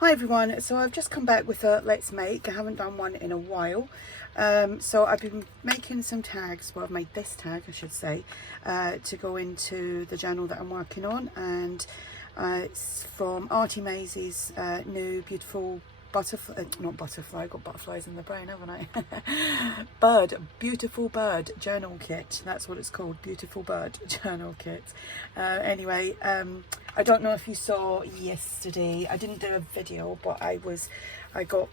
Hi everyone, so I've just come back with a Let's Make. I haven't done one in a while. So I've been making some tags, well I've made this tag I should say, to go into the journal that I'm working on, and it's from ARTYmaze's new beautiful butterfly, not butterfly, I've got butterflies in the brain haven't I? Beautiful bird journal kit, that's what it's called, beautiful bird journal kit. Anyway, I don't know if you saw yesterday, I didn't do a video, but I got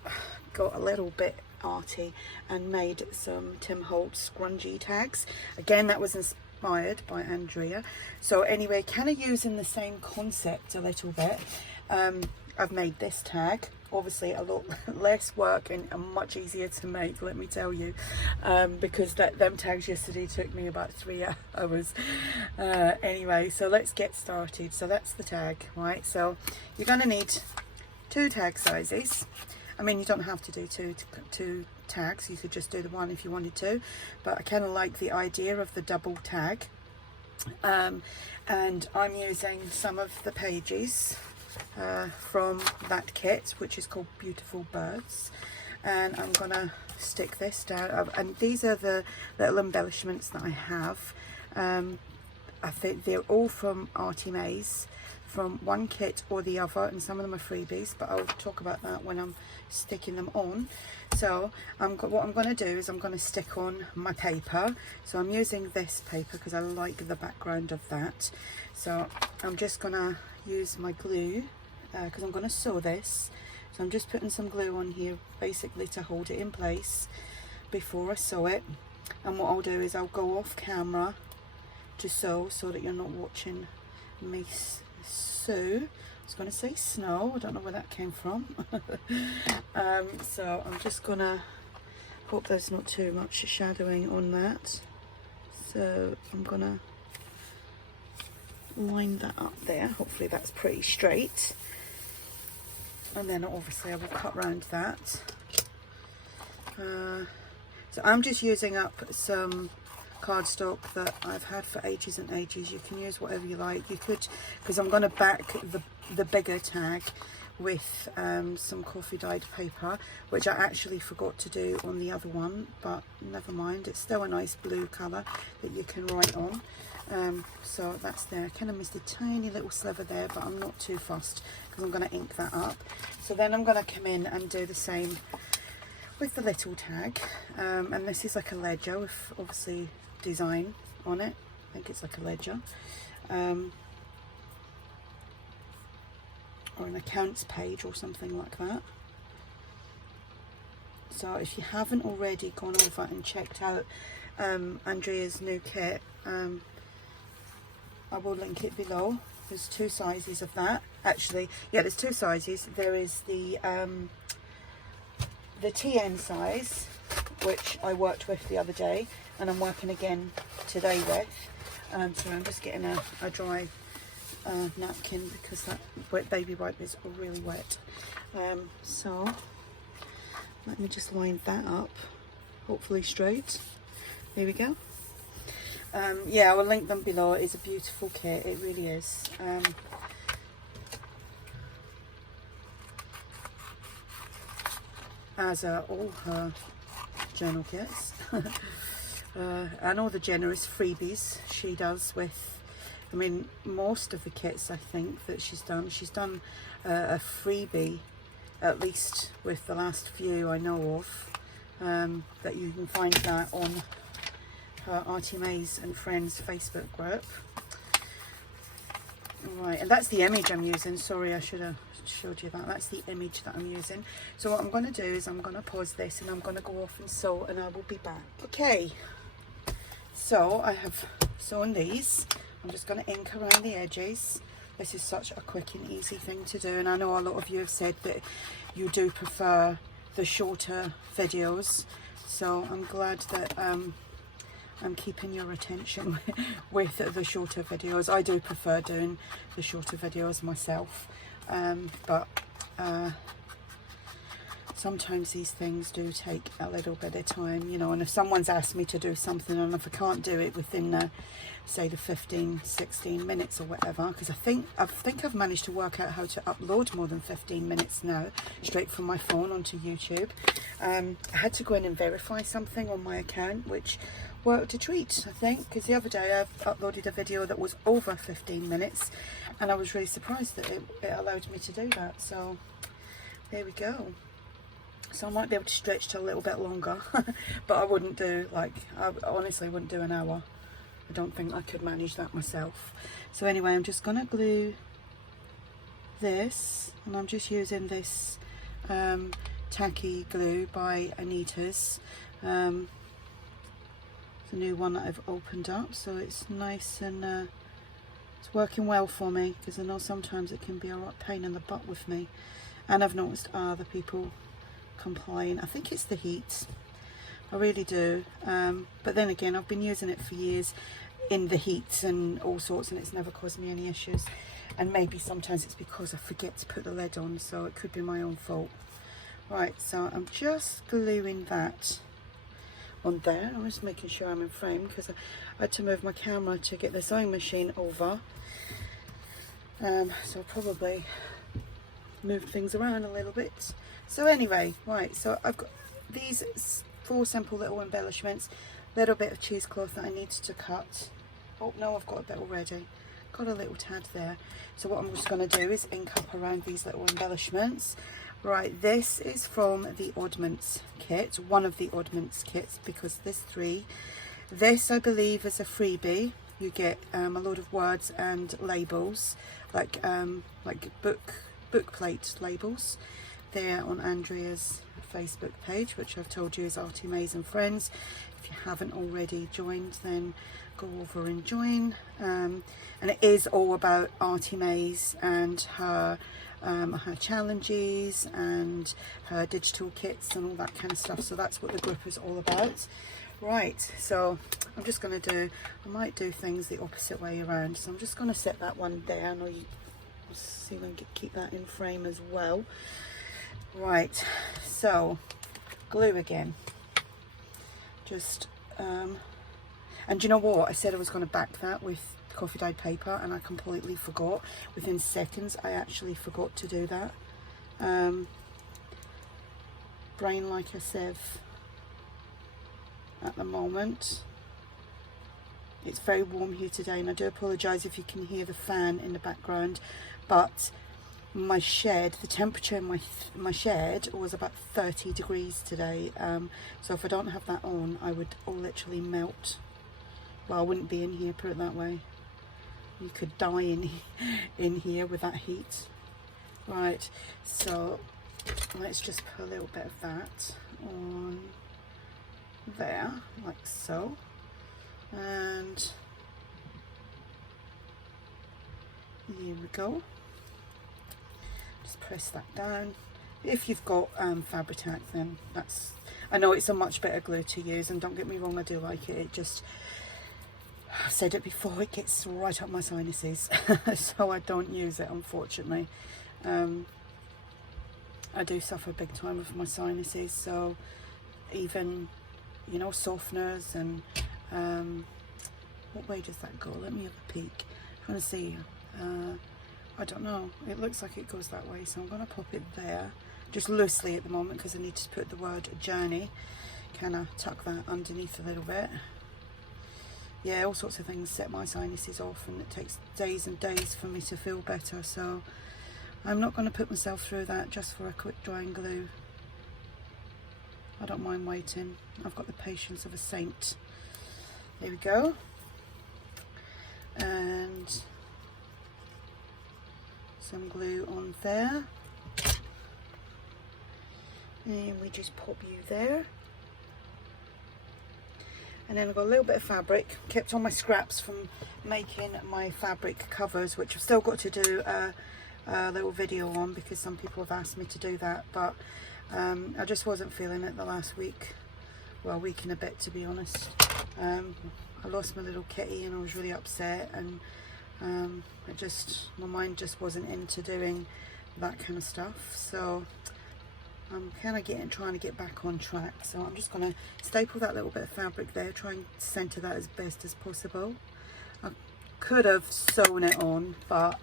a little bit arty and made some Tim Holtz scrunchie tags. Again, that was inspired by Andrea. So anyway, kind of using the same concept a little bit. I've made this tag, obviously a lot less work and much easier to make, let me tell you, because them tags yesterday took me about 3 hours. Anyway, so let's get started. So that's the tag, right? So you're going to need 2 tag sizes. I mean, you don't have to do two tags, you could just do the one if you wanted to, but I kind of like the idea of the double tag. And I'm using some of the pages from that kit, which is called Beautiful Birds, and I'm gonna stick this down, and these are the little embellishments that I have. I think they're all from ARTYmaze, from one kit or the other, and some of them are freebies, but I'll talk about that when I'm sticking them on. So what I'm going to do is I'm going to stick on my paper. So I'm using this paper because I like the background of that. So I'm just going to use my glue because I'm going to sew this. So I'm just putting some glue on here basically to hold it in place before I sew it. And what I'll do is I'll go off camera to sew so that you're not watching me sew. I was going to say snow, I don't know where that came from. So I'm just going to hope there's not too much shadowing on that. So I'm going to line that up there. Hopefully that's pretty straight. And then obviously I will cut around that. So I'm just using up some cardstock that I've had for ages and ages. You can use whatever you like. You could, because I'm going to back the bigger tag with some coffee dyed paper, which I actually forgot to do on the other one, but never mind, it's still a nice blue colour that you can write on. So that's there. I kind of missed a tiny little sliver there, but I'm not too fussed because I'm going to ink that up. So then I'm going to come in and do the same with the little tag, and this is like a ledger with obviously design on it. I think it's like a ledger, or an accounts page or something like that. So if you haven't already gone over and checked out Andrea's new kit, I will link it below. There's 2 sizes of that, actually. Yeah, there's 2 sizes. There is the TN size, which I worked with the other day, and I'm working again today with. So I'm just getting a dry napkin because that wet baby wipe is really wet. So let me just line that up, hopefully straight. There we go. Yeah, I will link them below. It's a beautiful kit, it really is. As are all her journal kits. And all the generous freebies she does with, I mean, most of the kits I think that she's done a freebie, at least with the last few I know of, that you can find that on her ARTYmaze and Friends Facebook group. Right, and that's the image I'm using. Sorry, I should have showed you that. That's the image that I'm using. So what I'm going to do is I'm going to pause this and I'm going to go off and sew, and I will be back. Okay, so I have sewn these. I'm just going to ink around the edges. This is such a quick and easy thing to do, and I know a lot of you have said that you do prefer the shorter videos, so I'm glad that I'm keeping your attention with the shorter videos. I do prefer doing the shorter videos myself, sometimes these things do take a little bit of time, you know, and if someone's asked me to do something and if I can't do it within the, say, the 15-16 minutes or whatever, because I think I've managed to work out how to upload more than 15 minutes now straight from my phone onto YouTube. I had to go in and verify something on my account, which worked a treat, I think, because the other day I uploaded a video that was over 15 minutes and I was really surprised that it allowed me to do that. So there we go. So I might be able to stretch to a little bit longer, but I wouldn't do, like, I honestly wouldn't do an hour. I don't think I could manage that myself. So anyway, I'm just going to glue this, and I'm just using this tacky glue by Anita's. It's a new one that I've opened up, so it's nice and it's working well for me, because I know sometimes it can be a right pain in the butt with me. And I've noticed other people complain. I think it's the heat. I really do, but then again, I've been using it for years in the heat and all sorts, and it's never caused me any issues. And maybe sometimes it's because I forget to put the lid on, so it could be my own fault. Right, so I'm just gluing that on there. I'm just making sure I'm in frame because I had to move my camera to get the sewing machine over, so I'll probably move things around a little bit. So anyway, right, so I've got these 4 simple little embellishments, little bit of cheesecloth that I need to cut. Oh no, I've got a bit already, got a little tad there. So what I'm just going to do is ink up around these little embellishments. Right, this is from the Oddments kit, one of the Oddments kits, because there's 3. This, I believe, is a freebie. You get a load of words and labels, like book plate labels. There on Andrea's Facebook page, which I've told you is ARTYmaze and Friends. If you haven't already joined, then go over and join. And it is all about ARTYmaze and her challenges and her digital kits and all that kind of stuff. So that's what the group is all about. Right, so I'm just going to do, I might do things the opposite way around. So I'm just going to set that one there. I know you see if I can keep that in frame as well. Right, so glue again. Just and you know what, I said I was going to back that with coffee dyed paper and I completely forgot. Within seconds I actually forgot to do that. Brain like a sieve at the moment. It's very warm here today, and I do apologise if you can hear the fan in the background, but my shed, the temperature in my shed was about 30 degrees today, so if I don't have that on I would literally melt. Well, I wouldn't be in here, put it that way. You could die in here with that heat. Right, so let's just put a little bit of that on there, like so, and here we go. Just press that down. If you've got Fabri-Tac, then that's, I know it's a much better glue to use, and don't get me wrong, I do like it. It just, I've said it before, it gets right up my sinuses, so I don't use it, unfortunately. I do suffer big time with my sinuses, so even, you know, softeners and what way does that go? Let me have a peek. I'm trying to see. I don't know, it looks like it goes that way, so I'm going to pop it there just loosely at the moment because I need to put the word journey. Kind of tuck that underneath a little bit. Yeah, all sorts of things set my sinuses off, and it takes days and days for me to feel better, so I'm not going to put myself through that just for a quick drying glue. I don't mind waiting. I've got the patience of a saint. There we go. And some glue on there, and we just pop you there. And then I've got a little bit of fabric, kept all my scraps from making my fabric covers, which I've still got to do a little video on because some people have asked me to do that, but I just wasn't feeling it the last week, well, week and a bit, to be honest. I lost my little kitty and I was really upset, and my mind just wasn't into doing that kind of stuff. So I'm kind of trying to get back on track, so I'm just going to staple that little bit of fabric there, try and center that as best as possible. I could have sewn it on, but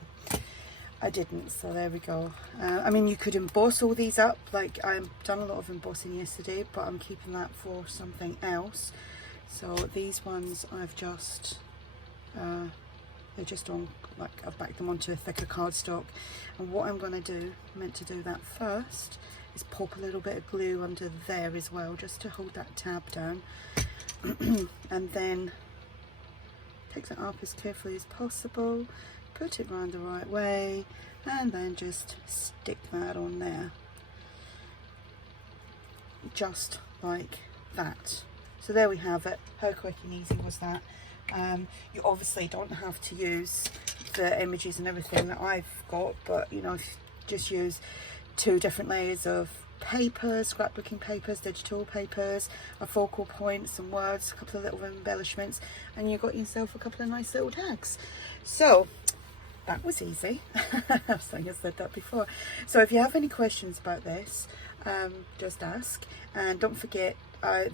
I didn't, so there we go. I mean, you could emboss all these up, like I've done a lot of embossing yesterday, but I'm keeping that for something else. So these ones I've just they're just on, like I've backed them onto a thicker cardstock, and what I'm going to do, meant to do that first, is pop a little bit of glue under there as well, just to hold that tab down. And then take that up as carefully as possible, put it round the right way, and then just stick that on there, just like that. So there we have it. How quick and easy was that? You obviously don't have to use the images and everything that I've got, but you know, just use 2 different layers of papers, scrapbooking papers, digital papers, a focal point, some words, a couple of little embellishments, and you got yourself a couple of nice little tags. So that was easy. I think I said that before. So if you have any questions about this, just ask, and don't forget,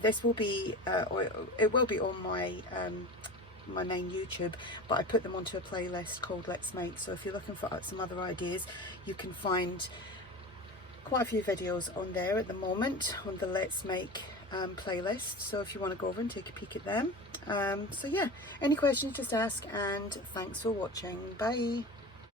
this will be or it will be on my my main YouTube, but I put them onto a playlist called Let's Make. So if you're looking for some other ideas, you can find quite a few videos on there at the moment on the Let's Make playlist. So if you want to go over and take a peek at them. So yeah, any questions, just ask, and thanks for watching. Bye.